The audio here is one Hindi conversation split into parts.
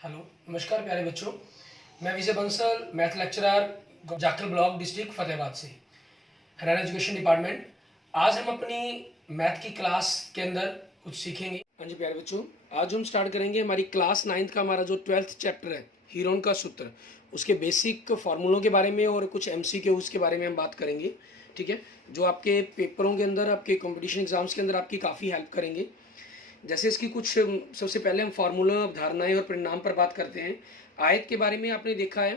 हेलो, नमस्कार प्यारे बच्चों। मैं Vijay Bansal, math lecturer, Jakhal block, district Fatehabad से, हरियाणा एजुकेशन डिपार्टमेंट। आज हम अपनी मैथ की क्लास के अंदर कुछ सीखेंगे। हाँ जी प्यारे बच्चों, आज हम स्टार्ट करेंगे हमारी क्लास 9th का हमारा जो 12th चैप्टर है, हीरोन का सूत्र, उसके बेसिक फार्मूलों के बारे में और कुछ MCQs के बारे में हम बात करेंगे। ठीक है, जो आपके पेपरों के अंदर, आपके कॉम्पिटिशन एग्जाम्स के अंदर आपकी काफ़ी हेल्प करेंगे। जैसे इसकी कुछ सबसे पहले हम फार्मूला, अवधारणाएं और परिणाम पर बात करते हैं। आयत के बारे में आपने देखा है।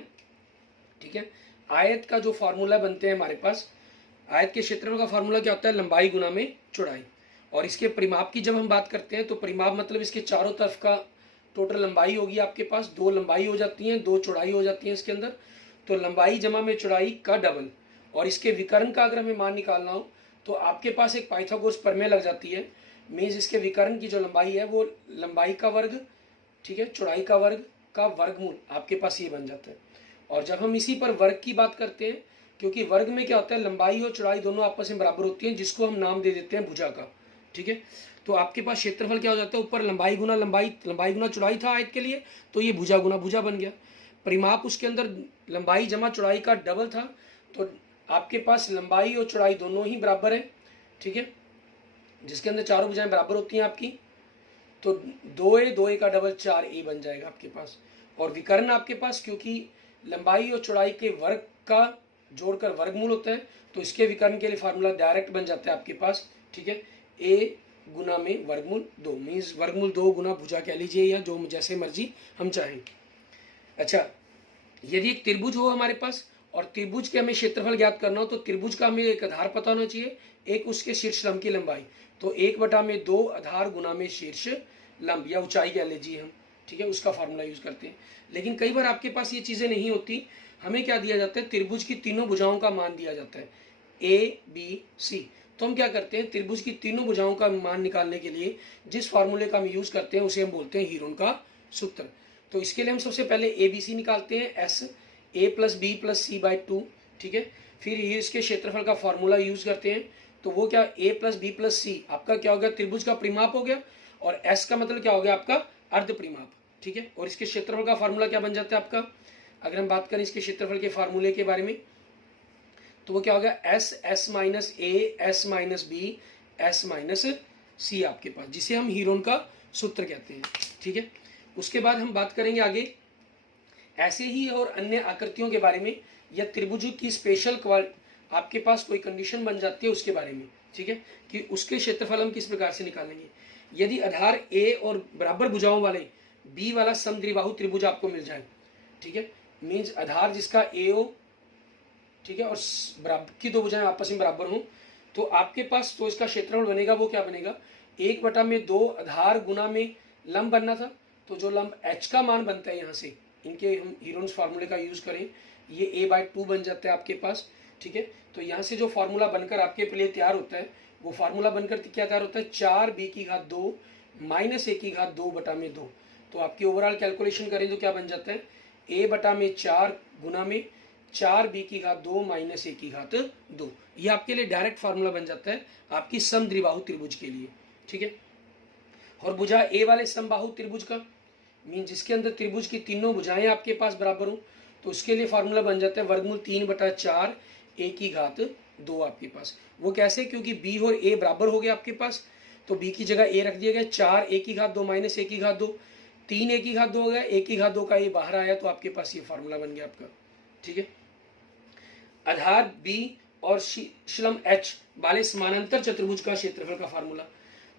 ठीक है, आयत का जो फार्मूला बनते हैं हमारे पास, आयत के क्षेत्रफल का फार्मूला क्या होता है? लंबाई गुना में चौड़ाई। और इसके परिमाप की जब हम बात करते हैं तो परिमाप मतलब इसके चारों तरफ का टोटल लंबाई होगी आपके पास। दो लंबाई हो जाती हैं, दो चौड़ाई हो जाती है इसके अंदर। तो लंबाई जमा में चौड़ाई का डबल। और इसके विकर्ण का अगर हमें मान निकालना हो तो आपके पास एक पाइथागोरस प्रमेय लग जाती है। मीन्स इसके विकर्ण की जो लंबाई है वो लंबाई का वर्ग, ठीक है, चौड़ाई का वर्ग का वर्गमूल आपके पास ये बन जाता है। और जब हम इसी पर वर्ग की बात करते हैं, क्योंकि वर्ग में क्या होता है, लंबाई और चौड़ाई दोनों आपस में बराबर होती हैं, जिसको हम नाम दे देते हैं भुजा का। ठीक है, तो आपके पास क्षेत्रफल क्या हो जाता है? ऊपर लंबाई गुना लंबाई, लंबाई गुना चौड़ाई था आयत के लिए, तो ये भुजा गुना भुजा बन गया। परिमाप उसके अंदर लंबाई जमा चौड़ाई का डबल था, तो आपके पास लंबाई और चौड़ाई दोनों ही बराबर है। ठीक है, जिसके अंदर चारों भुजाएं बराबर होती हैं आपकी, तो 2a का डबल 4a बन जाएगा आपके पास। और विकर्ण आपके पास, क्योंकि लंबाई और चौड़ाई के वर्ग का जोड़कर वर्गमूल होता है, तो इसके विकर्ण के लिए फार्मूला डायरेक्ट बन जाता है आपके पास। ठीक है, a गुना में वर्गमूल 2, मीन्स वर्गमूल 2 गुना भुजा कह लीजिए, या जो जैसे मर्जी हम चाहें। अच्छा, यदि एक त्रिभुज हो हमारे पास और त्रिभुज के हमें क्षेत्रफल ज्ञात करना हो, तो त्रिभुज का हमें एक आधार पता होना चाहिए, एक उसके शीर्ष लंब की लंबाई। तो 1/2 आधार गुना में शीर्ष लंब या ऊंचाई कह लीजिए हम। ठीक है, उसका फार्मूला यूज करते हैं। लेकिन कई बार आपके पास ये चीजें नहीं होती। हमें क्या दिया जाता है? त्रिभुज की तीनों भुजाओं का मान दिया जाता है, ABC। तो हम क्या करते हैं? त्रिभुज की तीनों भुजाओं का मान निकालने के लिए जिस फार्मूले का हम यूज करते हैं उसे हम बोलते हैं हीरोन का सूत्र। तो इसके लिए हम सबसे पहले ABC निकालते हैं, S A plus B plus C by 2। ठीक है, फिर ये इसके क्षेत्रफल का फार्मूला यूज करते हैं, तो वो क्या, A प्लस बी प्लस सी आपका क्या हो गया? त्रिभुज का परिमाप हो गया। और S का मतलब क्या हो गया? आपका अर्ध परिमाप। ठीक है, और इसके क्षेत्रफल का फार्मूला क्या बन जाता है आपका? अगर हम बात करें इसके क्षेत्रफल के फार्मूले के बारे में, तो वो क्या हो गया? S minus A, S minus B, S minus C आपके पास, जिसे हम हीरोन का सूत्र कहते हैं। ठीक है, उसके बाद हम बात करेंगे आगे ऐसे ही और अन्य आकृतियों के बारे में, या त्रिभुज की स्पेशल आपके पास कोई कंडीशन बन जाती है उसके बारे में। ठीक है, कि उसके क्षेत्रफल हम किस प्रकार से निकालेंगे। यदि आधार A और बराबर भुजाओं वाले B वाला समद्विबाहु त्रिभुज आपको मिल जाए, ठीक है, मीन्स आधार जिसका AO, ठीक है, और बराबर की दो भुजाएं आपस में बराबर हों, तो आपके पास तो इसका क्षेत्रफल बनेगा वो क्या बनेगा? 1/2 आधार गुना में लंब बनना था, तो जो लंब H का मान बनता है यहाँ से, इनके हम हीरोन्स फार्मूले का यूज करें, ये A/2 बन जाता है आपके पास। ठीक है, तो यहाँ से जो फार्मूला बनकर आपके लिए तैयार होता है, वो फार्मूला बनकर क्या तैयार होता है? 4b² minus a²2/2। तो आपकी ओवरऑल कैलकुलेशन करें तो क्या बन जाता है? A/4 गुना में 4b² माइनस a²2। ये आपके लिए डायरेक्ट फार्मूला बन जाता है आपकी समद्विबाहु त्रिभुज के लिए। ठीक है, और भुजा A वाले समबाहु त्रिभुज का, मीन जिसके अंदर त्रिभुज की तीनों भुजाएं आपके पास बराबर हो, तो उसके लिए फार्मूला बन जाता है वर्गमूल 3/4 a² आपके पास। वो कैसे? क्योंकि B और A बराबर हो गया आपके पास, तो B की जगह A रख दिया गया, 4 a² माइनस a²2, 3 a² हो गया, a² का A बाहर आया, तो आपके पास ये फार्मूला बन गया आपका। ठीक है, आधार B और शिलम H वाले समानांतर चतुर्भुज का क्षेत्रफल का फार्मूला।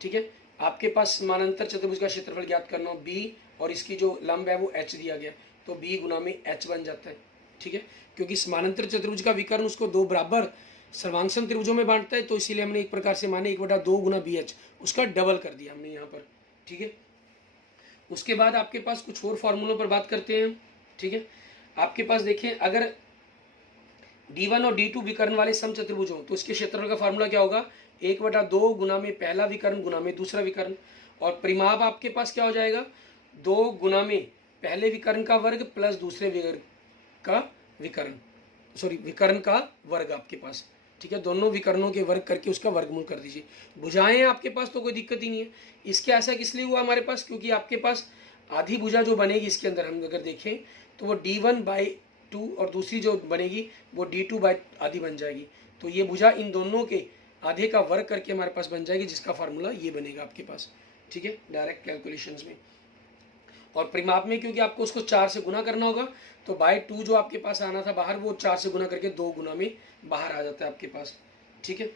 ठीक है, आपके पास समानांतर चतुर्भुज का क्षेत्रफल ज्ञात करना हो, B और इसकी जो लंब है वो H दिया गया, तो B गुना में H बन जाता है। ठीक है, क्योंकि समानांतर चतुर्भुज का विकर्ण उसको दो बराबर सर्वांगसम त्रिभुजों में बांटता है, तो इसीलिए हमने एक प्रकार से माने 1/2 गुना BH, उसका डबल कर दिया हमने यहाँ पर। ठीक है, उसके बाद आपके पास कुछ और फार्मूलों पर बात करते हैं। ठीक है, आपके पास देखें, अगर D1 और D2 विकर्ण वाले समचतुर्भुज हो, तो इसके क्षेत्रफल का फार्मूला क्या होगा? 1/2 गुना में पहला विकर्ण गुना में दूसरा विकर्ण। और परिमाप आपके पास क्या हो जाएगा? 2 गुना में पहले विकर्ण का वर्ग प्लस दूसरे विकर्ण का विकर्ण, सॉरी विकर्ण का वर्ग आपके पास। ठीक है, दोनों विकर्णों के वर्ग करके उसका वर्गमूल कर दीजिए। भुजाएं आपके पास तो कोई दिक्कत ही नहीं है। इसके ऐसा किस लिए हुआ हमारे पास? क्योंकि आपके पास आधी भुजा जो बनेगी इसके अंदर हम अगर देखें तो वो D1/2 और दूसरी जो बनेगी वो D2 आधी बन जाएगी। तो ये भुजा इन दोनों के आधे का वर्ग करके हमारे पास बन जाएगी, जिसका फार्मूला ये बनेगा आपके पास, ठीक है, डायरेक्ट कैलकुलेशंस में। और परिमाप में क्योंकि आपको उसको 4 से गुना करना होगा, तो बाय 2 जो आपके पास आना था बाहर, वो 4 से गुना करके 2 गुना में बाहर आ जाता है आपके पास, ठीक है।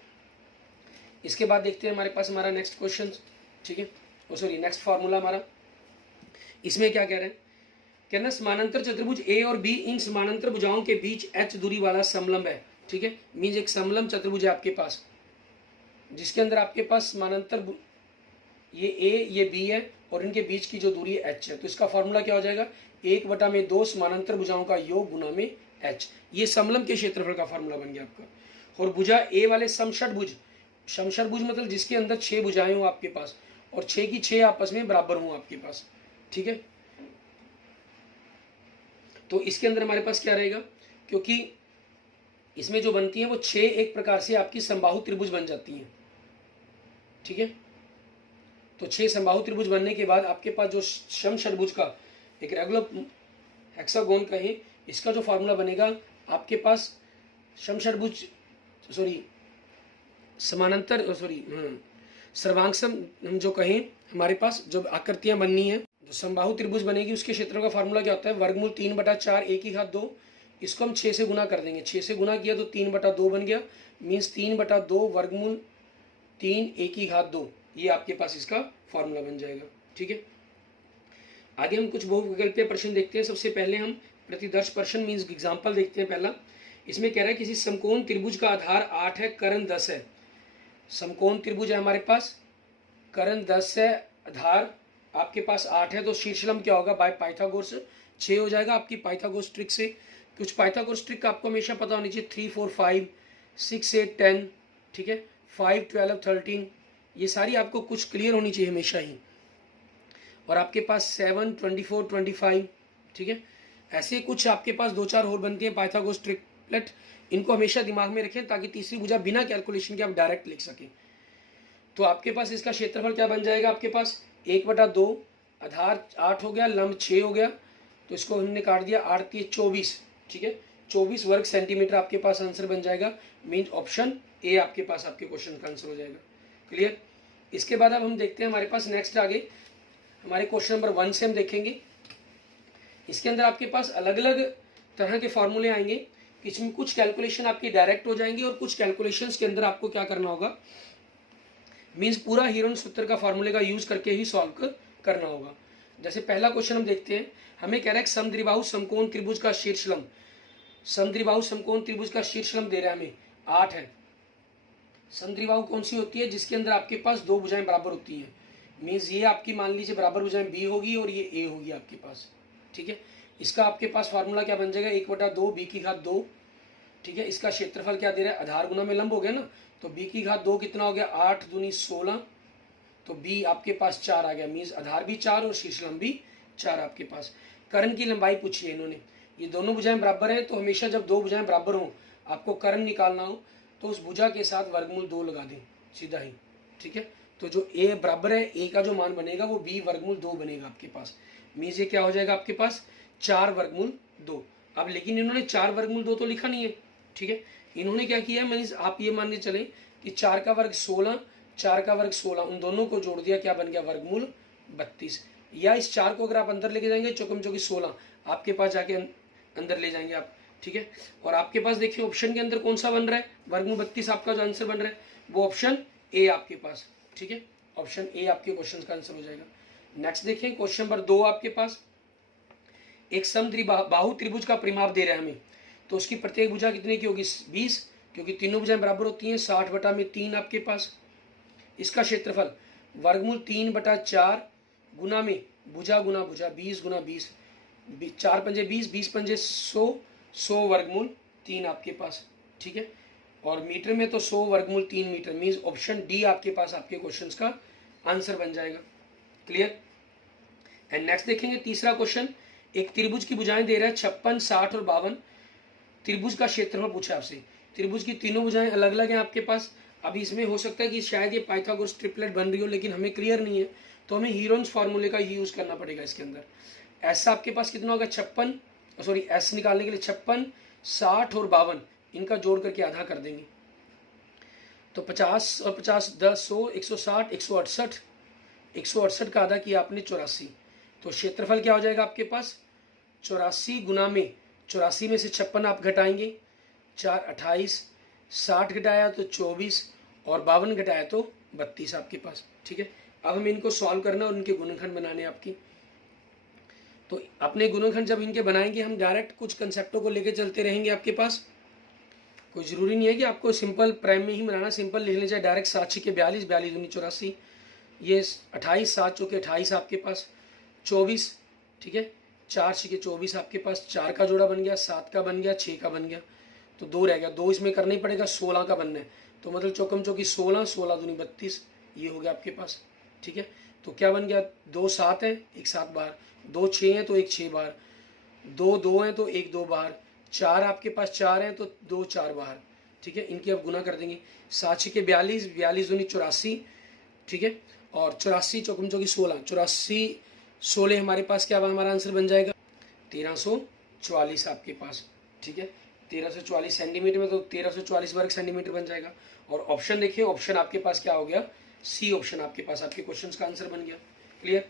इसके बाद देखते हैं हमारे पास हमारा नेक्स्ट क्वेश्चन, ठीक है, सॉरी नेक्स्ट फार्मूला हमारा। इसमें क्या कह रहे हैं, कहना समानांतर चतुर्भुज ए और बी इन समानांतर भुजाओं के बीच h दूरी वाला समलंब है, ठीक है। मीन्स एक समलंब चतुर्भुज है आपके पास, जिसके अंदर आपके पास समानांतर ये a ये b है और इनके बीच की जो दूरी h है। तो इसका फॉर्मूला क्या हो जाएगा, 1/2 समानांतर भुजाओं का योग गुना में h। ये समलंब के क्षेत्रफल का फॉर्मूला बन गया आपका। और भुजा a वाले समषटभुज, समषटभुज मतलब जिसके अंदर 6 भुजाएं हो आपके पास और 6 की 6 आपस में बराबर हो आपके पास, ठीक है। तो इसके अंदर हमारे पास क्या रहेगा, क्योंकि इसमें जो बनती है वो 6 एक प्रकार से आपकी समबाहु त्रिभुज बन जाती हैं, ठीक है। तो 6 समबाहु त्रिभुज बनने के बाद आपके पास जो समषटभुज का एक रेगुलर हेक्सागोन कहें, इसका जो फार्मूला बनेगा आपके पास समषटभुज समानांतर सर्वांगसम हम जो कहें हमारे पास जो आकृतियां बननी है, जो समबाहु त्रिभुज बनेगी उसके क्षेत्र का फार्मूला क्या होता है, वर्गमूल 3/4 1/2। इसको हम 6 से गुना कर देंगे, 6 से गुना किया तो 3/2 बन गया, मीन्स 3/2 वर्गमूल 3 1/2, ये आपके पास इसका फार्मूला बन जाएगा, ठीक है। आगे हम कुछ बहुविकल्पीय प्रश्न देखते हैं। सबसे पहले हम प्रतिदर्श प्रश्न मीन्स एग्जाम्पल देखते हैं। पहला इसमें कह रहा है किसी समकोण त्रिभुज का आधार 8 है, कर्ण 10 है। समकोण त्रिभुज है हमारे पास, कर्ण 10 है, आधार आपके पास 8 है, तो शीर्षलंब क्या होगा, बाय पाइथागोरस 6 हो जाएगा आपकी पाइथागोरस ट्रिक से। कुछ पाइथागोरस ट्रिक आपको हमेशा पता होनी चाहिए, 3 4 5 6 8 10, ठीक है, 5 12 13, ये सारी आपको कुछ क्लियर होनी चाहिए हमेशा ही। और आपके पास 7 24 25, ठीक है, ऐसे कुछ आपके पास 2-4 और बनती हैं पाइथागोरस ट्रिपलेट, इनको हमेशा दिमाग में रखें ताकि तीसरी भुजा बिना कैलकुलेशन के आप डायरेक्ट लिख सकें। तो आपके पास इसका क्षेत्रफल क्या बन जाएगा, आपके पास 1/2, आधार 8 हो गया, लंब 6 हो गया, तो इसको हमने काट दिया 8 3 24, ठीक है, 24 वर्ग सेंटीमीटर आपके पास आंसर बन जाएगा। मीन ऑप्शन ए आपके पास आपके क्वेश्चन का आंसर हो जाएगा। क्लियर। इसके बाद अब हम देखते हैं हमारे पास नेक्स्ट आगे हमारे क्वेश्चन नंबर 1 से हम देखेंगे। इसके अंदर आपके पास अलग अलग तरह के फॉर्मूले आएंगे, इसमें कुछ कैलकुलेशन आपकी डायरेक्ट हो जाएंगी और कुछ कैलकुलेशंस के अंदर आपको क्या करना होगा, मीन्स पूरा हीरोन सूत्र का फॉर्मूले का यूज करके ही सॉल्व करना होगा। जैसे पहला क्वेश्चन हम देखते हैं, हमें कह रहा है समद्विबाहु समकोण त्रिभुज का शीर्षलंब, समद्विबाहु समकोण त्रिभुज का शीर्षलंब दे रहा है हमें 8 है। समद्विबाहु कौन सी होती है, जिसके अंदर आपके पास 2 भुजाएं बराबर होती हैं, मीन्स ये आपकी मान लीजिए बराबर भुजाएं बी होगी और ये ए होगी आपके पास, ठीक है। इसका आपके पास फार्मूला क्या बन जाएगा, 1/2 b²2, ठीक है। इसका क्षेत्रफल क्या दे रहा है, आधार गुना में लंब हो गया ना, तो b²2 कितना हो गया, 8 दूनी 16, तो b आपके पास 4 आ गया, मीन्स आधार भी 4 और शीर्षलंब भी 4 आपके पास। कर्ण की लंबाई पूछी है इन्होंने, ये दोनों भुजाएं बराबर हैं, तो हमेशा जब 2 भुजाएं बराबर हों आपको कर्ण निकालना हो तो उस भुजा के साथ वर्गमूल 2 लगा दें सीधा ही, ठीक है। तो जो a बराबर है, a का जो मान बनेगा वो b वर्गमूल 2 बनेगा आपके पास, मीन्स ये क्या हो जाएगा आपके पास 4 वर्गमूल 2। अब लेकिन इन्होंने 4 वर्गमूल 2 तो लिखा नहीं है, ठीक है। इन्होंने क्या किया, मीन्स आप ये मान के चलें कि 4 का वर्ग 16, 4 का वर्ग 16, उन दोनों को जोड़ दिया, क्या बन गया, वर्गमूल 32। या इस 4 को अगर आप अंदर लेके जाएंगे, चौकम चौकी 16 आपके पास जाके अंदर ले जाएंगे आप, ठीक है। और आपके पास देखिए ऑप्शन के अंदर कौन सा बन रहा है, वर्गमूल 32 आपका जो आंसर बन रहा है वो ऑप्शन ए आपके पास, ठीक है, ऑप्शन ए आपके क्वेश्चन का आंसर हो जाएगा। नेक्स्ट देखें क्वेश्चन नंबर 2 आपके पास, एक समद्विबाहु त्रिभुज का परिमाप दे रहा है हमें, तो उसकी प्रत्येक भुजा कितने की होगी, 20, क्योंकि तीनों भुजाएं बराबर होती हैं, 60/3 आपके पास। इसका क्षेत्रफल वर्गमूल 3/4 गुना में भुजा गुना भुजा 20 गुना 20, 4 पंजे 20, 20 पंजे 100, 100 वर्गमूल 3 आपके पास, ठीक है। और मीटर में तो 100 वर्गमूल 3 मीटर, मीन्स ऑप्शन डी आपके पास आपके क्वेश्चन का आंसर बन जाएगा। क्लियर। एंड नेक्स्ट देखेंगे तीसरा क्वेश्चन, एक त्रिभुज की भुजाएं दे रहा है 56, 60 और 52। त्रिभुज का क्षेत्रफल पूछा आपसे, त्रिभुज की तीनों भुजाएं अलग अलग हैं आपके पास। अभी इसमें हो सकता है कि शायद ये पाइथागोरस ट्रिपलेट बन रही हो, लेकिन हमें क्लियर नहीं है, तो हमें हीरोन्स फार्मूले का ही यूज़ करना पड़ेगा इसके अंदर। एस आपके पास कितना होगा 56, सॉरी एस निकालने के लिए 56, 60 और 52 इनका जोड़ करके आधा कर देंगे। तो 50 और 50 10 100 160 168, 168 का आधा किया आपने 84। तो क्षेत्रफल क्या हो जाएगा आपके पास 84 गुना में 84 में से 56 आप घटाएंगे, 4 28, 60 घटाया तो 24 और 52 घटाया तो 32 आपके पास। ठीक है, अब हमें इनको सॉल्व करना और उनके गुणनखंड बनाने आपकी। तो अपने गुणनखंड जब इनके बनाएंगे हम डायरेक्ट कुछ कंसेप्टों को लेके चलते रहेंगे आपके पास। कोई ज़रूरी नहीं है कि आपको सिंपल प्राइम में ही बनाना, सिंपल लिख लेना चाहिए डायरेक्ट। 7 छिके 42, 42 दूनी 84, ये 28, 7 चौके 28 आपके पास 24। ठीक है, 4 छिके 24 आपके पास, 4 का जोड़ा बन गया, 7 का बन गया, 6 का बन गया, तो 2 रह गया। 2 इसमें करना ही पड़ेगा, 16 का बनना है। तो मतलब चौकम चौकी 16, 16 दूनी 32, ये हो गया आपके पास। ठीक है, तो क्या बन गया 2 7 है, एक 7 बाहर, 2 6 है तो एक 6 बाहर, 2 2 है तो एक 2 बाहर, 4 आपके पास 4 है तो 2 4 बाहर। ठीक है, इनकी अब गुना कर देंगे। 7 छिके 42, 42 दूनी 84। ठीक है, और 84 चौकम चौकी 16, 84 16 हमारे पास क्या हमारा आंसर बन जाएगा 1344 आपके पास। ठीक है, 1344 सेंटीमीटर में तो 1344 वर्ग सेंटीमीटर बन जाएगा। और ऑप्शन देखिए, ऑप्शन आपके पास क्या हो गया, सी ऑप्शन आपके पास आपके क्वेश्चन का आंसर बन गया। क्लियर।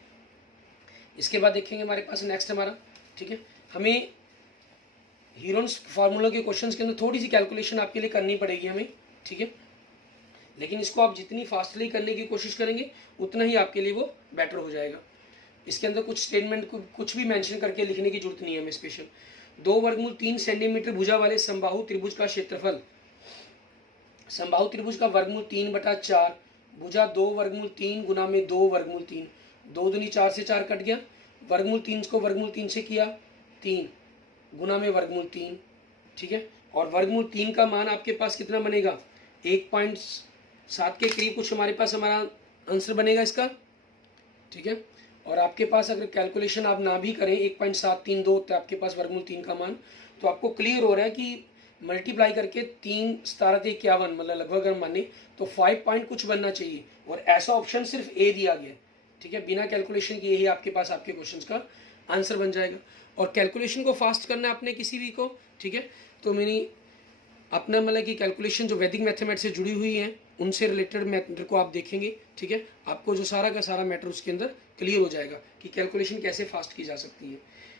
इसके बाद देखेंगे हमारे पास नेक्स्ट हमारा। ठीक है, हमें हीरोन्स फार्मूला के क्वेश्चंस के अंदर थोड़ी सी कैलकुलेशन आपके लिए करनी पड़ेगी हमें। ठीक है, लेकिन इसको आप जितनी फास्टली करने की कोशिश करेंगे उतना ही आपके लिए वो बेटर हो जाएगा। इसके अंदर कुछ स्टेटमेंट कुछ भी मेंशन करके लिखने की जरूरत नहीं है हमें स्पेशल। 2 वर्गमूल 3 सेंटीमीटर भुजा वाले समबाहु त्रिभुज का क्षेत्रफल, समबाहु त्रिभुज का वर्गमूल 3/4, भुजा 2 वर्गमूल 3 गुना में 2 वर्गमूल 3, 2 दूनी 4 से 4 कट गया, वर्गमूल 3 को वर्गमूल 3 से किया 3 गुना में वर्गमूल 3। ठीक है, और वर्गमूल 3 का मान आपके पास कितना बनेगा 1.7 के करीब कुछ हमारे पास हमारा आंसर बनेगा इसका। ठीक है, और आपके पास अगर कैलकुलेशन आप ना भी करें 1.732 तो आपके पास वर्गमूल 3 का मान, तो आपको क्लियर हो रहा है कि मल्टीप्लाई करके 3 17 51 मतलब लगभग अगर माने तो 5 पॉइंट कुछ बनना चाहिए, और ऐसा ऑप्शन सिर्फ ए दिया गया। ठीक है, बिना कैलकुलेशन के यही आपके पास आपके क्वेश्चन का आंसर बन जाएगा। और कैलकुलेशन को फास्ट करना है आपने किसी भी को। ठीक है, तो मेरी अपना मतलब कि कैलकुलेशन जो वैदिक मैथमेटिक्स से जुड़ी हुई हैं उनसे रिलेटेड मैटर को आप देखेंगे। ठीक है, आपको जो सारा का सारा मैटर उसके अंदर क्लियर हो जाएगा कि कैलकुलेशन कैसे फास्ट की जा सकती है।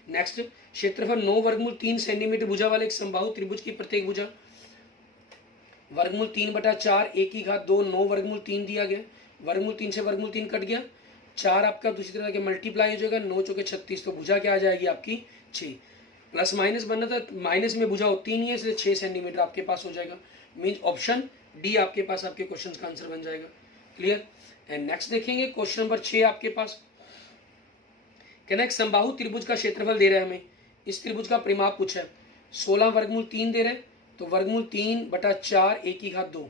नेक्स्ट, क्षेत्रफल 9 वर्गमूल 3 सेंटीमीटर भुजा वाले एक समबाहु त्रिभुज की प्रत्येक भुजा, वर्गमूल 3/4 1 की घात 2, 9 वर्गमूल 3 दिया गया, वर्गमूल 3 से वर्गमूल 3 कट गया, 4 आपका दूसरी तरह के मल्टीप्लाई हो जाएगा, 9 चौके 36, तो भुजा क्या आ जाएगी आपकी 6। प्लस माइनस बनना था, माइनस में भुजा होती नहीं है इसलिए 6 सेंटीमीटर आपके पास हो जाएगा। मीन्स ऑप्शन डी आपके पास आपके क्वेश्चन का आंसर बन जाएगा। क्लियर। एंड नेक्स्ट देखेंगे क्वेश्चन नंबर 6 आपके पास। कहना है समबाहु त्रिभुज का क्षेत्रफल दे रहा है हमें, इस त्रिभुज का परिमाप पूछा है। 16 वर्गमूल 3 दे रहे हैं, तो वर्गमूल 3/4 1 की घात 2,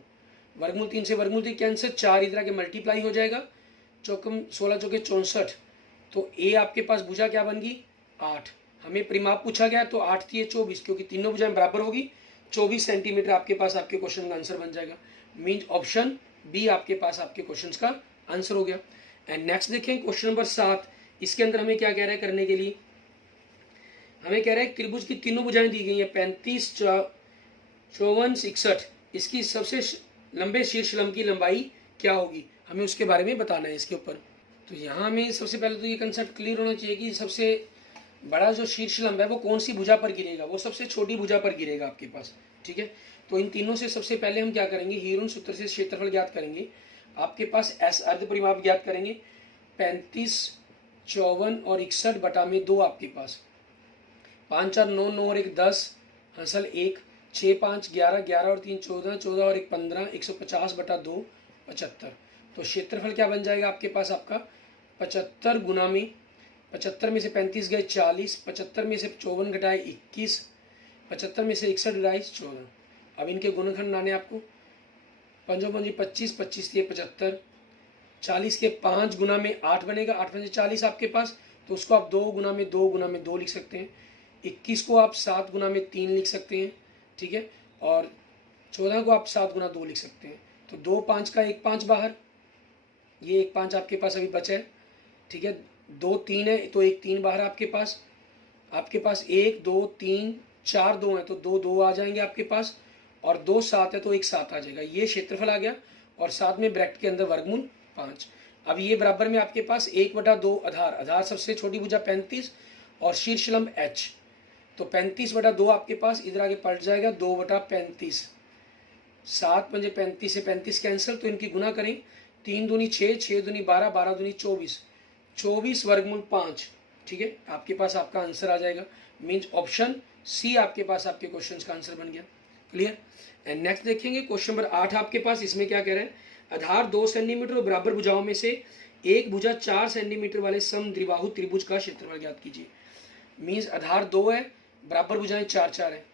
वर्गमूल 3 से वर्गमूल 3 कैंसिल, 4 इधर के मल्टीप्लाई हो जाएगा, चौकम 16 चौके 64, तो ए आपके पास भुजा क्या बन गई 8। हमें परिमाप पूछा गया तो 8 थी 24, क्योंकि तीनों भुजाएं बराबर होगी, 24 सेंटीमीटर आपके पास आपके क्वेश्चन का आंसर बन जाएगा। मीन्स ऑप्शन बी आपके पास आपके क्वेश्चन का आंसर हो गया। एंड नेक्स्ट देखें क्वेश्चन नंबर 7। इसके अंदर हमें क्या कह रहा है करने के लिए, हमें कह रहा है त्रिभुज की तीनों भुजाएं दी गई हैं 35 54 61, इसकी सबसे लंबे शीर्ष लंब की लंबाई क्या होगी, हमें उसके बारे में बताना है इसके ऊपर। तो यहाँ हमें सबसे पहले तो ये कंसेप्ट क्लियर होना चाहिए कि सबसे बड़ा जो शीर्ष लंब है वो कौन सी भुजा पर गिरेगा, वो सबसे छोटी भुजा पर गिरेगा आपके पास। ठीक है, तो इन तीनों से सबसे पहले हम क्या करेंगे, हीरोन सूत्र से क्षेत्रफल ज्ञात करेंगे। आपके पास एस अर्ध परिमाप ज्ञात करेंगे, 35 54 और 61 बटा में 2 आपके पास, 5 4 9 9 और 1 10 हंसल 1, 6 5 11 11 और 3 14 14 और 1 15, 150 बटा 2 75। तो क्षेत्रफल क्या बन जाएगा आपके पास आपका 75 गुना में 75 में से 35 गए 40, 75 में से 54 घटाए 21, 75 में से 61 घटाए 14। अब इनके गुणनखंड लाने आपको, 5 5 25, 25 दिए 75, 40 के 5 गुना में 8 बनेगा, 8 में से 40 आपके पास, तो उसको आप 2 गुना में 2 गुना में 2 लिख सकते हैं। 21 को आप 7 गुना में 3 लिख सकते हैं। ठीक है, और 14 को आप 7 गुना 2 लिख सकते हैं। तो 2 5 का 1 5 बाहर, ये 1 5 आपके पास अभी बचा है, ठीक है, 2 3 है तो एक 3 बाहर आपके पास 1 2 3 4 2 है तो 2 2 आ जाएंगे आपके पास, और 2 7 है तो एक 7 आ जाएगा। ये क्षेत्रफल आ गया, और साथ में ब्रैकेट के अंदर वर्गमूल 5। अब ये बराबर में आपके पास 1/2 आधार सबसे छोटी भुजा 35 और शीर्ष लंब h, तो 35/2 आपके पास इधर आगे पलट जाएगा 2/35। 7 पंजे 35 से 35 कैंसिल, तो इनकी गुना करें, 3 दूनी 6, 6 दूनी 12, 12 दूनी 24, 24 वर्गमूल 5। ठीक है, आपके पास आपका आंसर आ जाएगा। मीन्स ऑप्शन सी आपके पास आपके क्वेश्चन का आंसर बन गया। क्लियर। एंड नेक्स्ट देखेंगे क्वेश्चन नंबर 8 आपके पास। इसमें क्या कह रहे हैं, आधार 2 सेंटीमीटर और बराबर भुजाओं में से एक भुजा 4 सेंटीमीटर वाले समद्विबाहु त्रिभुज का क्षेत्रफल ज्ञात कीजिए। मीन्स आधार 2 है, बराबर भुजाएं 4 4 है,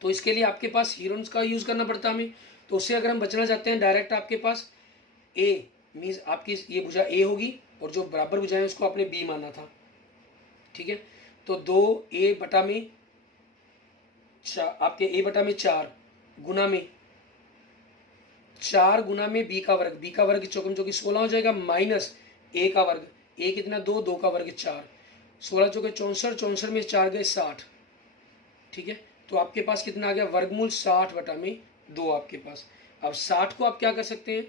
तो इसके लिए आपके पास हीरोन्स का यूज करना पड़ता है हमें। तो उससे अगर हम बचना चाहते हैं, डायरेक्ट आपके पास ए मीन्स आपकी ये भुजा ए होगी, और जो बराबर भुजाएं उसको आपने बी माना था। ठीक है, तो 2a बटा में आपके a बटा में 4 गुना में 4 गुना में b का वर्ग चौकम चौकी 16 हो जाएगा, माइनस a का वर्ग, a कितना 2, 2 का वर्ग 4, 16 चौके 64, 64 में 4 गए 60। ठीक है, तो आपके पास कितना आ गया, वर्गमूल 60 बटा में 2 आपके पास। अब 60 को आप क्या कर सकते हैं,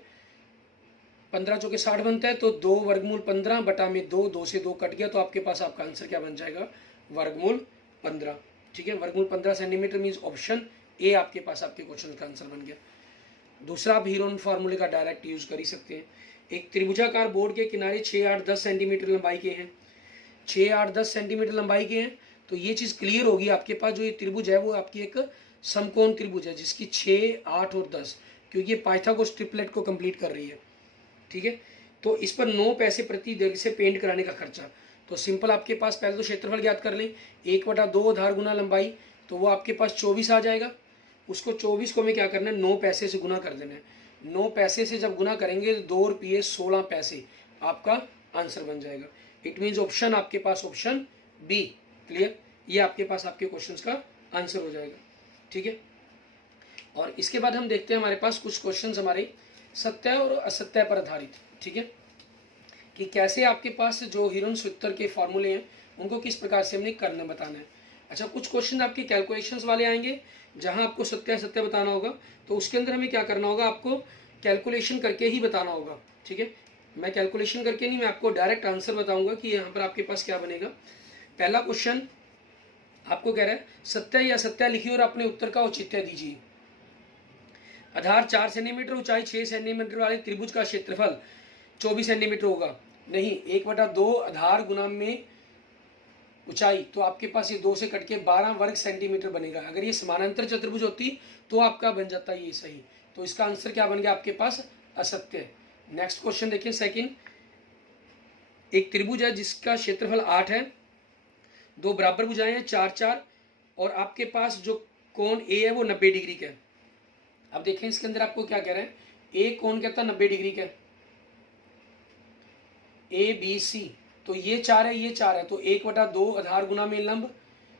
15 चौके 60 बनता है, तो 2 वर्गमूल 15 बटा में 2, 2 से 2 कट गया, तो आपके पास आपका आंसर क्या बन जाएगा, वर्गमूल 15। ठीक है, वर्गमूल 15 सेंटीमीटर मीन्स ऑप्शन ए आपके पास आपके क्वेश्चन का आंसर बन गया। दूसरा आप हीरोन फार्मूले का डायरेक्ट यूज कर ही सकते हैं। एक त्रिभुजाकार बोर्ड के किनारे 6 8 10 सेंटीमीटर लंबाई के हैं, 6 8 10 सेंटीमीटर लंबाई के हैं, तो ये चीज़ क्लियर होगी आपके पास। जो ये त्रिभुज है वो आपकी एक समकोण त्रिभुज है जिसकी 6 8 और 10, क्योंकि ये पाइथागोरस ट्रिपलेट को कंप्लीट कर रही है। ठीक है, तो इस पर 9 पैसे प्रति दीर्घ से पेंट कराने का खर्चा। तो सिंपल आपके पास पहले तो क्षेत्रफल ज्ञात कर लें, 1/2 आधार गुना लंबाई, तो वो आपके पास 24 आ जाएगा। उसको 24 को हमें क्या करना है, 9 पैसे से गुना कर देना है। 9 पैसे से जब गुना करेंगे तो 2 रुपये 16 पैसे आपका आंसर बन जाएगा। इट मीन्स ऑप्शन आपके पास ऑप्शन बी। क्लियर, ये आपके पास आपके क्वेश्चन का आंसर हो जाएगा। ठीक है, और इसके बाद हम देखते हैं हमारे पास कुछ क्वेश्चन हमारे सत्य और असत्य पर आधारित। ठीक है, कि कैसे आपके पास जो हीरोन्स उत्तर के फॉर्मूले हैं उनको किस प्रकार से हमने करना बताना है। अच्छा, कुछ क्वेश्चन आपके कैलकुलेशंस वाले आएंगे जहां आपको सत्य असत्य बताना होगा, तो उसके अंदर हमें क्या करना होगा, आपको कैलकुलेशन करके ही बताना होगा। ठीक है, मैं कैलकुलेशन करके नहीं, मैं आपको डायरेक्ट आंसर बताऊंगा कि यहाँ पर आपके पास क्या बनेगा। पहला क्वेश्चन आपको कह रहा है सत्य या असत्य लिखिए और अपने उत्तर का औचित्य दीजिए। आधार 4 सेंटीमीटर, ऊंचाई 6 सेंटीमीटर वाले त्रिभुज का क्षेत्रफल 24 सेंटीमीटर होगा। नहीं, 1/2 आधार गुना में ऊंचाई, तो आपके पास ये 2 से कट के 12 वर्ग सेंटीमीटर बनेगा। अगर ये समानांतर चतुर्भुज होती तो आपका बन जाता ये सही। तो इसका आंसर क्या बन गया आपके पास, असत्य। नेक्स्ट क्वेश्चन देखिए सेकंड, एक त्रिभुज है जिसका क्षेत्रफल 8 है, 2 बराबर भुजाएं हैं 4 4, और आपके पास जो कोण ए है वो 90 डिग्री का है। अब देखें इसके अंदर आपको क्या कह रहे हैं, ए कोण कहता है 90 डिग्री का, ए बी सी, तो ये 4 है ये 4 है, तो 1/2 आधार गुना में लंब,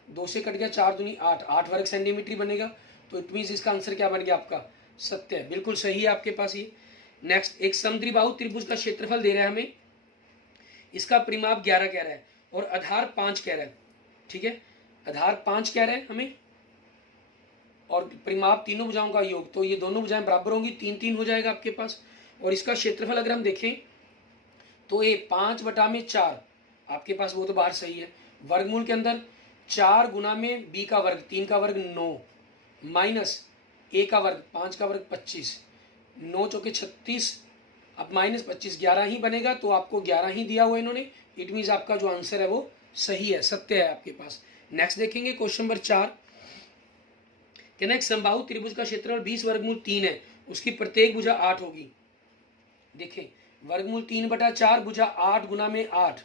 2 से कट गया 4 दूनी 8, 8 वर्ग सेंटीमीटर बनेगा। तो इट मीन्स इसका आंसर क्या बन गया आपका, सत्य। बिल्कुल सही है आपके पास ये। नेक्स्ट, एक समद्विबाहु त्रिभुज का क्षेत्रफल दे रहा है हमें, इसका परिमाप 11 कह रहा है और आधार 5 कह रहा है। ठीक है, आधार 5 कह रहा है हमें और परिमाप तीनों भुजाओं का योग, तो ये दोनों भुजाएं बराबर होंगी, 3 3 हो जाएगा आपके पास। और इसका क्षेत्रफल अगर हम देखें तो ये 5/4 आपके पास, वो तो बाहर सही है। वर्गमूल के अंदर 4 गुना में b का वर्ग, 3 का वर्ग 9, माइनस a का वर्ग, 5 का वर्ग 25, 9 चौके 36, अब माइनस 25, 11 ही बनेगा, तो आपको 11 ही दिया हुआ इन्होंने। इट मीन्स आपका जो आंसर है वो सही है, सत्य है आपके पास। नेक्स्ट देखेंगे क्वेश्चन नंबर 4, कहना एक समबाहु त्रिभुज का क्षेत्रफल 20 वर्गमूल 3 है, उसकी प्रत्येक भुजा 8 होगी। देखें, वर्गमूल 3/4 भुजा 8 गुना में 8,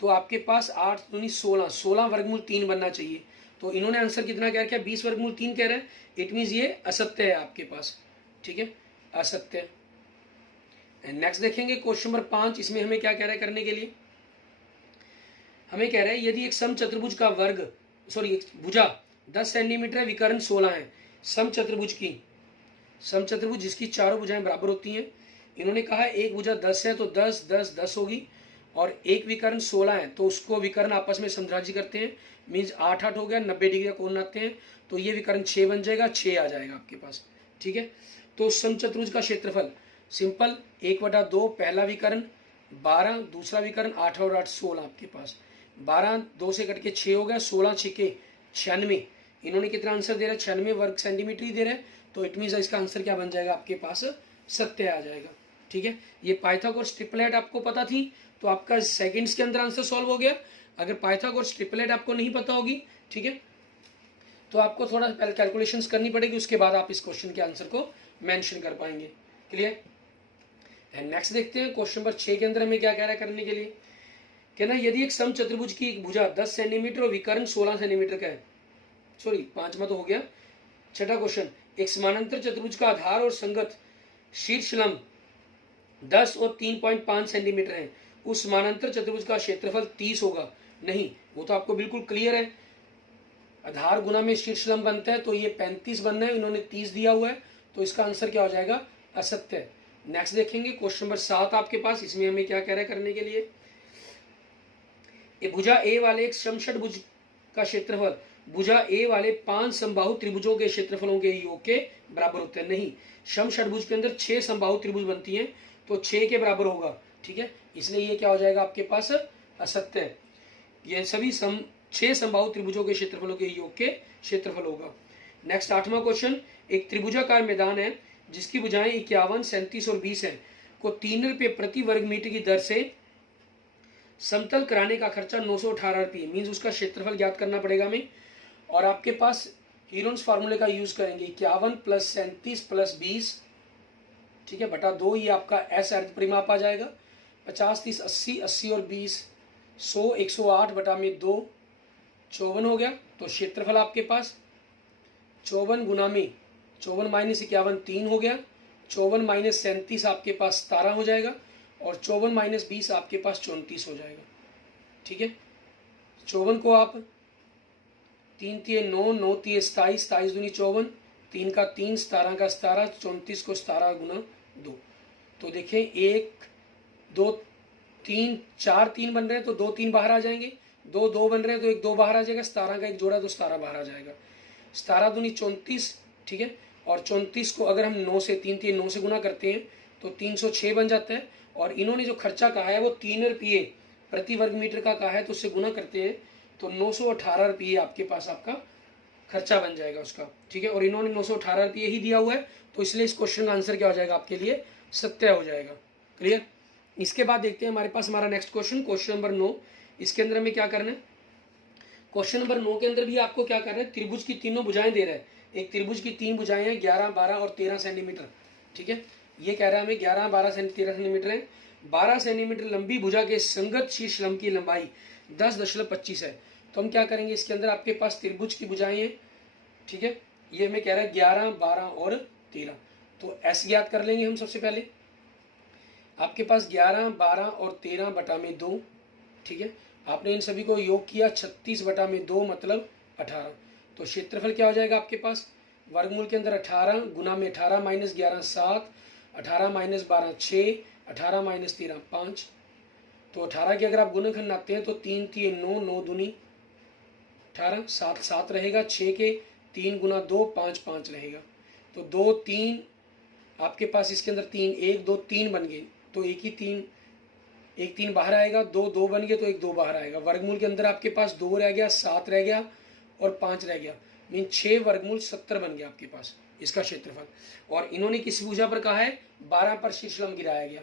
तो आपके पास 8 दूनी 16, 16 वर्गमूल 3 बनना चाहिए। तो इन्होंने आंसर कितना कह रखा है, 20 वर्गमूल 3 कह रहे हैं। इट मीन्स ये असत्य है आपके पास। ठीक है, असत्य। नेक्स्ट देखेंगे क्वेश्चन नंबर 5, इसमें हमें क्या कह रहा है करने के लिए, हमें कह रहा है यदि एक समचतुर्भुज का वर्ग भुजा 10 सेंटीमीटर है, विकर्ण 16 है, समचतुर्भुज जिसकी चारों भुजाएं बराबर होती हैं। इन्होंने कहा एक भुजा 10 है तो 10 10 10 होगी, और एक विकर्ण 16 है, तो उसको विकर्ण आपस में समद्विभाज्य करते हैं, मीन्स 8 8 हो गया, 90 डिग्री का कोण बनाते हैं, तो ये विकर्ण 6 बन जाएगा, 6 आ जाएगा आपके पास। ठीक है, तो समचतुर्भुज का क्षेत्रफल सिंपल 1/2 पहला विकर्ण 12, दूसरा विकर्ण 8 और 8 16 आपके पास। 12 2 से कट के 6 हो गया, 16 6 96। इन्होंने कितना आंसर दे रहा है, 96 वर्ग सेंटीमीटर ही दे रहा है, तो इट मीन्स इसका आंसर क्या बन जाएगा आपके पास, 70 आ जाएगा। ठीक है, ये पाइथागोरस ट्रिपलेट आपको पता थी तो आपका सेकंड्स के अंदर आंसर सॉल्व हो गया। अगर पाइथागोरस ट्रिपलेट आपको नहीं पता होगी, ठीक है, तो आपको थोड़ा पहले कैलकुलेशंस करनी पड़ेगी, उसके बाद आप इस क्वेश्चन के आंसर को मेंशन कर पाएंगे। क्लियर। एंड नेक्स्ट देखते हैं क्वेश्चन नंबर 6 के अंदर हमें क्या कह रहा है करने के लिए। कहना यदि एक समचतुर्भुज की भुजा 10 सेंटीमीटर और विकर्ण 16 सेंटीमीटर का है, सॉरी 5वां तो हो गया। छठा क्वेश्चन, एक समानांतर चतुर्भुज का आधार और संगत शीर्ष लंब 10 और 3.5 सेंटीमीटर है, उस समानांतर चतुर्भुज का क्षेत्रफल 30 होगा। नहीं, वो तो आपको बिल्कुल क्लियर है, आधार गुना में शीर्ष लंब बनता है, तो ये 35 बनना है, इन्होंने 30 दिया हुआ है, तो इसका आंसर क्या हो जाएगा, असत्य। नेक्स्ट देखेंगे क्वेश्चन नंबर 7 आपके पास, इसमें हमें क्या कह रहा है करने के लिए। भुजा ए वाले एक समषटभुज का क्षेत्रफल भुजा ए वाले 5 समबाहु त्रिभुजों के क्षेत्रफलों के योग के बराबर होते हैं। नहीं, समषटभुज के अंदर 6 समबाहु त्रिभुज बनती हैं, तो 6 के बराबर होगा। ठीक है, इसलिए ये क्या हो जाएगा आपके पास, असत्य। ये सभी 6 समबाहु त्रिभुजों के क्षेत्रफलों के योग के क्षेत्रफल होगा। नेक्स्ट 8वां क्वेश्चन, एक त्रिभुजाकार मैदान है जिसकी भुजाएं 51, 37 और 20 है, को 3 रुपये प्रति वर्ग मीटर की दर से समतल कराने का खर्चा 918 रुपये, मीन्स उसका क्षेत्रफल ज्ञात करना पड़ेगा हमें। और आपके पास हीरोन्स फार्मूले का यूज करेंगे, 51 + 37 + 20, ठीक है, बटा 2, ये आपका एस अर्ध परिमाप आ जाएगा। 50 30 80, 80 और 20 100, 108 बटा में 2, 54 हो गया। तो क्षेत्रफल आपके पास 54 गुना में 54 - 51 3 हो गया, 54 - 37 आपके पास 17 हो जाएगा, और 54 - 20 आपके पास 34 हो जाएगा। ठीक है, 54 को आप 3 3 9, 9 3 27, 27 दूनी 54, 3 का 3, 17 का 17, 34 को 17 गुना 2। तो देखें 1 2 3 4 3 बन रहे हैं, तो 2 3 बाहर आ जाएंगे, 2 2 बन रहे हैं, तो 1 2 बाहर आ जाएगा, 17 का 1 जोड़ा तो 17 बाहर आ जाएगा, 17 दूनी 34। ठीक है, और 34 को अगर हम 9 से 3 3 9 से गुना करते हैं तो 306 बन जाता है। और इन्होंने जो खर्चा कहा है वो 3 रुपये प्रति वर्ग मीटर का कहा है, तो उससे गुना करते हैं तो 918 रुपये आपके पास आपका खर्चा बन जाएगा उसका। ठीक है, और इन्होंने 918 रुपये ही दिया हुआ है, तो इसलिए इस क्वेश्चन का आंसर क्या हो जाएगा आपके लिए, सत्य हो जाएगा। क्लियर। इसके बाद देखते हैं हमारे पास हमारा नेक्स्ट क्वेश्चन, क्वेश्चन नंबर 9। इसके अंदर हमें क्या करना है, क्वेश्चन नंबर 9 के अंदर भी आपको क्या करना है, त्रिभुज की तीनों भुजाएं दे रहा है। एक त्रिभुज की 3 भुजाएं हैं, 11 12 और 13 सेंटीमीटर। ठीक है, ये कह रहा है हमें 11 12 13 सेंटीमीटर है। 12 सेंटीमीटर लंबी भुजा के संगत शीर्ष लंब की लंबाई 10.25 है। तो हम क्या करेंगे, इसके अंदर आपके पास त्रिभुज की भुजाएं हैं। ठीक है, ये हमें कह रहा है 11 12 और 13, तो एस ज्ञात कर लेंगे हम सबसे पहले। आपके पास 11 12 और 13 बटा में 2। ठीक है, आपने इन सभी को योग किया, 36 बटा में 2 मतलब 18। तो क्षेत्रफल क्या हो जाएगा आपके पास, वर्गमूल के अंदर 18 गुना में 18 - 11 7, 18 - 12 6, 18 - 13 5। तो 18 के अगर आप गुणनखंड आते हैं तो 3 3 9, 9 दूनी 18, 7 7 रहेगा, 6 के 3 गुना 2 5 5 रहेगा। तो 2 3 आपके पास इसके अंदर 3 1 2 3 बन गए, तो एक ही 3 एक 3 बाहर आएगा, 2 2 बन गए, तो एक 2 बाहर आएगा। वर्गमूल के अंदर आपके पास 2 रह गया, 7 रह गया और 5 रह गया, मीन 6 वर्गमूल 70 बन गया आपके पास इसका क्षेत्रफल। और इन्होंने किस भुजा पर कहा है, 12 पर शीर्षलंब गिराया गया,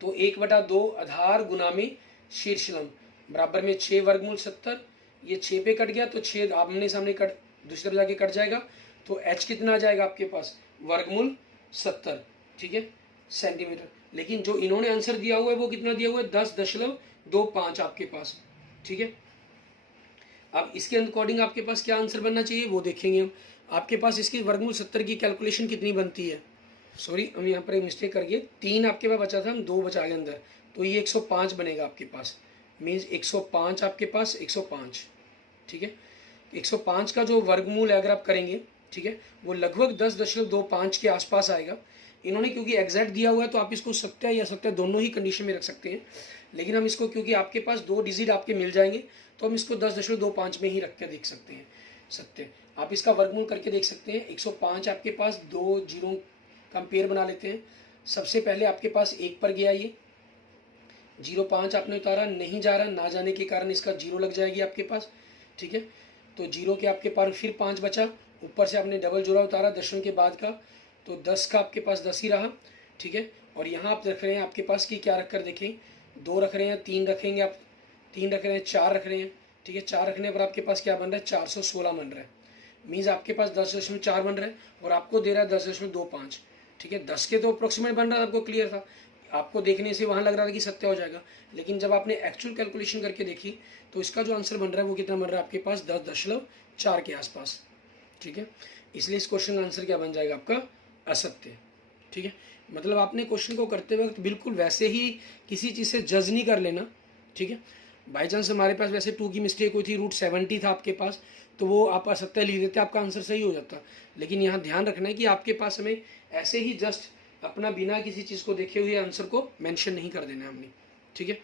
तो 1/2 आधार गुना में शीर्षलंब बराबर में 6 वर्गमूल 70। ये 6 पे कट गया, तो 6 आमने सामने कट दूसरे पे जाके कट जाएगा, तो h कितना आ जाएगा आपके पास, वर्गमूल 70। ठीक है, सेंटीमीटर। लेकिन जो इन्होंने आंसर दिया हुआ है वो कितना दिया हुआ है, 10.25 आपके पास। ठीक है, अब इसके अकॉर्डिंग आपके पास क्या आंसर बनना चाहिए वो देखेंगे हम। आपके पास इसकी वर्गमूल 70 की कैलकुलेशन कितनी बनती है, सॉरी हम यहाँ पर एक मिस्टेक कर गए, 3 आपके पास बचा था, हम 2 बचा के अंदर, तो ये 105 बनेगा आपके पास, मीन्स 105 आपके पास 105। ठीक है, 105 का जो वर्गमूल है अगर आप करेंगे, ठीक है, वो लगभग 10.25 के आसपास आएगा। इन्होंने क्योंकि एग्जैक्ट दिया हुआ है तो आप इसको सत्य या असत्य दोनों ही कंडीशन में रख सकते हैं। लेकिन हम इसको क्योंकि आपके पास 2 डिजिट आपके मिल जाएंगे तो हम इसको 10.25 में ही रख के देख सकते हैं सत्य। आप इसका वर्गमूल करके देख सकते हैं। 105 आपके पास 2 जीरो का पेयर बना लेते हैं। सबसे पहले आपके पास 1 पर गया, ये 0.5 आपने उतारा, नहीं जा रहा, ना जाने के कारण इसका 0 लग जाएगी आपके पास, ठीक है। तो 0 के आपके पास फिर 5 बचा, ऊपर से आपने डबल जोड़ा उतारा दशमलव के बाद का, तो 10 का आपके पास 10 ही रहा, ठीक है। और यहाँ आप रख रहे हैं आपके पास कि क्या रख कर देखें, 2 रख रहे हैं, 3 रखेंगे आप, 3 रख रहे हैं, 4 रख रहे हैं, ठीक है। 4 रखने पर आपके पास क्या बन रहा है, 416 बन रहा है। मीन्स आपके पास 10.4 बन रहा है और आपको दे रहा है 10.25, ठीक है। 10 के तो अप्रोक्सीमेट बन रहा था, आपको क्लियर था, आपको देखने से वहाँ लग रहा था कि सत्य हो जाएगा, लेकिन जब आपने एक्चुअल कैलकुलेशन करके देखी तो इसका जो आंसर बन रहा है वो कितना बन रहा है आपके पास 10.4 के आसपास, ठीक है। इसलिए इस क्वेश्चन का आंसर क्या बन जाएगा आपका, असत्य, ठीक है। मतलब आपने क्वेश्चन को करते वक्त बिल्कुल वैसे ही किसी चीज़ से जज नहीं कर लेना, ठीक है। बाई चांस हमारे पास वैसे 2 की मिस्टेक हुई थी, रूट 70 था आपके पास, तो वो आप असत्य लिख देते, आपका आंसर सही हो जाता। लेकिन यहाँ ध्यान रखना है कि आपके पास हमें ऐसे ही जस्ट अपना बिना किसी चीज़ को देखे हुए आंसर को मेंशन नहीं कर देना है हमने, ठीक है।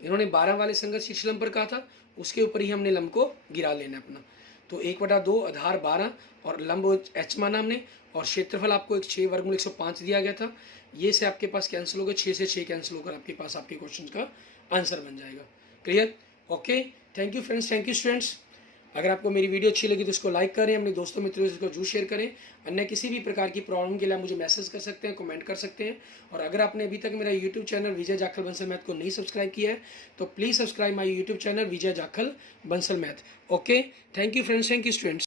इन्होंने 12 वाले संगत शीर्ष लंब पर कहा था, उसके ऊपर ही हमने लंब को गिरा लेना अपना। तो 1/2 आधार 12 और लंब एच माना हमने, और क्षेत्रफल आपको एक 6 वर्गमूल 105 दिया गया था। ये से आपके पास कैंसिल होगा, 6 से 6 कैंसिल होकर आपके पास आपके क्वेश्चन का आंसर बन जाएगा। Clear, okay, thank you friends, thank you students. अगर आपको मेरी वीडियो अच्छी लगी तो इसको लाइक करें, अपने दोस्तों मित्रों से इसको जरूर शेयर करें। अन्य किसी भी प्रकार की प्रॉब्लम के लिए आप मुझे मैसेज कर सकते हैं, कमेंट कर सकते हैं। और अगर आपने अभी तक मेरा यूट्यूब चैनल विजय जाखल बंसल मैथ को नहीं सब्सक्राइब किया है तो please subscribe my YouTube channel Vijay Jakhal Bansal math. Okay, thank you friends, thank you students.